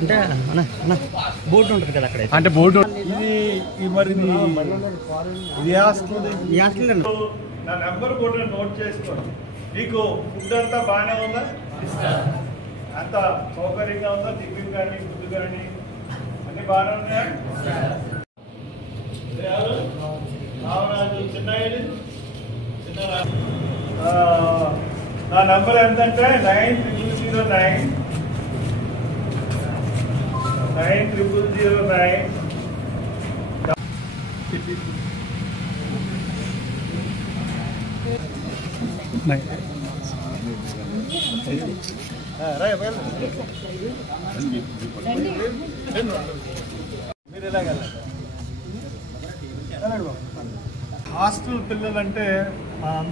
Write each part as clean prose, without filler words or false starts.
అంటే బోట్ ఉంటుంది కదా అక్కడ, అంటే బోట్ ఇది మరి ఇది నా నెంబర్ కూడా నోట్ చేసుకోండి. మీకు ఫుడ్ అంతా బాగానే ఉందా? అంత సౌకర్యంగా ఉందా? టిఫిన్ కానీ ఫుడ్ కానీ అన్ని బాగానే ఉన్నాయా? రామరాజు చిన్నయ్య నా నెంబర్ ఎంతంటే 9009 మీరు ఎలాగెళ్ళండి. హాస్టల్ పిల్లలంటే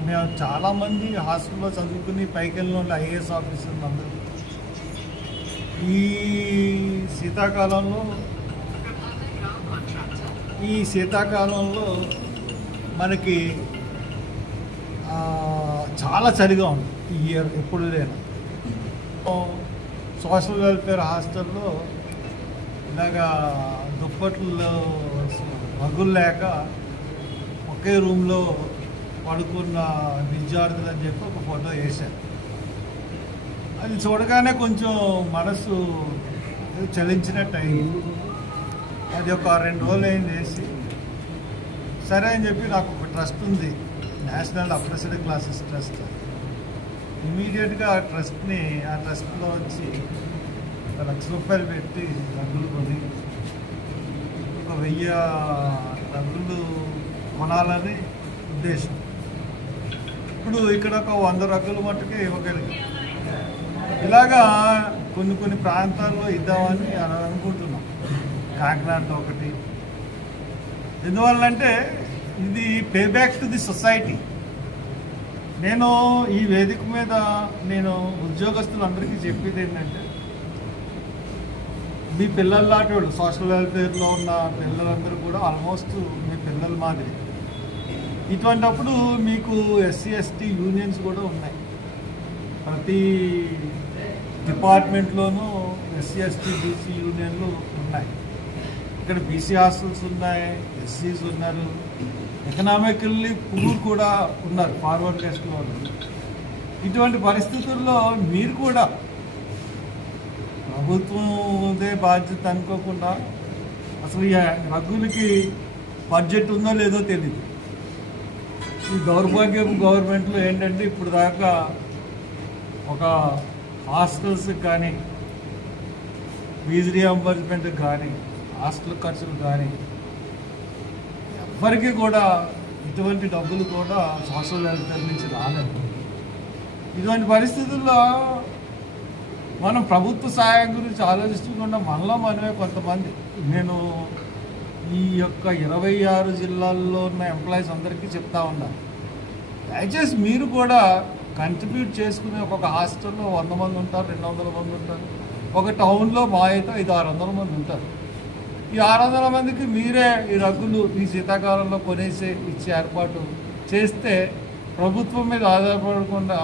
మేము చాలామంది హాస్టల్లో చదువుకుని పైకి వెళ్ళిన ఐఏఎస్ ఆఫీసర్లు అందరూ ఈ శీతాకాలంలో మనకి చాలా చలిగా ఉంది ఈ ఇయర్, ఎప్పుడు లేను. సోషల్ వెల్ఫేర్ హాస్టల్లో ఇలాగా దుప్పట్లు మగ్గులు లేక ఒకే రూమ్లో పడుకున్న విద్యార్థులు అని చెప్పి ఒక ఫోటో వేశారు. అది చూడగానే కొంచెం మనసు చలించినట్టు అయింది. అది ఒక 2 రోజులు అయింది వేసి. సరే అని చెప్పి నాకు ఒక ట్రస్ట్ ఉంది, నేషనల్ అప్రెస్డ్ క్లాసెస్ ట్రస్ట్. ఇమీడియట్గా ఆ ట్రస్ట్లో వచ్చి 1 లక్ష రూపాయలు పెట్టి డబ్బులు కొని ఒక 1000 డబ్బులు కొనాలని ఉద్దేశం. ఇప్పుడు ఇక్కడ ఒక 100 రగ్గులు మట్టుకే ఇవ్వగలిగి ఇలాగా కొన్ని ప్రాంతాల్లో ఇద్దామని అనుకుంటున్నాం. కాకినాడలో ఒకటి. ఎందువల్లంటే ఇది pay back to the society. నేను ఈ వేదిక మీద ఉద్యోగస్తులందరికీ చెప్పేది ఏంటంటే, మీ పిల్లల లాంటి వాళ్ళు సోషల్ వెల్ఫేర్లో ఉన్న పిల్లలందరూ కూడా ఆల్మోస్ట్ మీ పిల్లల మాదిరి. ఇటువంటప్పుడు మీకు ఎస్సీ ఎస్టీ యూనియన్స్ కూడా ఉన్నాయి. ప్రతి డిపార్ట్మెంట్లోనూ ఎస్సీ ఎస్టీ బీసీ యూనియన్లు ఉన్నాయి. ఇక్కడ బీసీ హాస్టల్స్ ఉన్నాయి, ఎస్సీస్ ఉన్నారు, ఎకనామికల్లీ పూర్ కూడా ఉన్నారు, ఫార్వర్డ్ కాస్ట్లో ఉన్నారు. ఇటువంటి పరిస్థితుల్లో మీరు కూడా ప్రభుత్వందే బాధ్యత అనుకోకుండా, అసలు ఈ రగ్గులకి బడ్జెట్ ఉందో లేదో తెలియదు. ఈ దౌర్భాగ్యపు గవర్నమెంట్లో ఏంటంటే ఇప్పుడు దాకా ఒక హాస్టల్స్ కానీ ఫీజు రీఎంబర్స్మెంట్ కానీ హాస్టల్ ఖర్చులు కానీ ఎవరికి కూడా ఇటువంటి డబ్బులు కూడా సోషల్ వెల్ఫేర్ నుంచి రాలేదు. ఇటువంటి పరిస్థితుల్లో మనం ప్రభుత్వ సహాయం గురించి ఆలోచించకుండా మనమే కొంతమంది, నేను ఈ యొక్క 26 జిల్లాల్లో ఉన్న ఎంప్లాయీస్ అందరికీ చెప్తా ఉన్నాను, దయచేసి మీరు కూడా కంట్రిబ్యూట్ చేసుకునే ఒక్కొక్క హాస్టల్లో 100 మంది ఉంటారు, 200 మంది ఉంటారు. ఒక టౌన్లో మా అయితే 500-600 మంది ఉంటారు. ఈ 600 మందికి మీరే ఈ రగ్గులు ఈ శీతాకాలంలో కొనేసి ఇచ్చే ఏర్పాటు చేస్తే, ప్రభుత్వం మీద ఆధారపడకుండా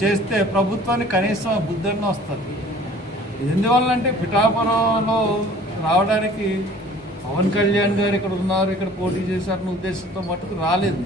చేస్తే ప్రభుత్వానికి కనీసం బుద్ధన్న వస్తుంది. ఎందువల్లంటే పిఠాపురంలో రావడానికి పవన్ కళ్యాణ్ గారు ఇక్కడ ఉన్నారు, ఇక్కడ పోటీ చేశారన్న ఉద్దేశంతో మటుకు రాలేదు.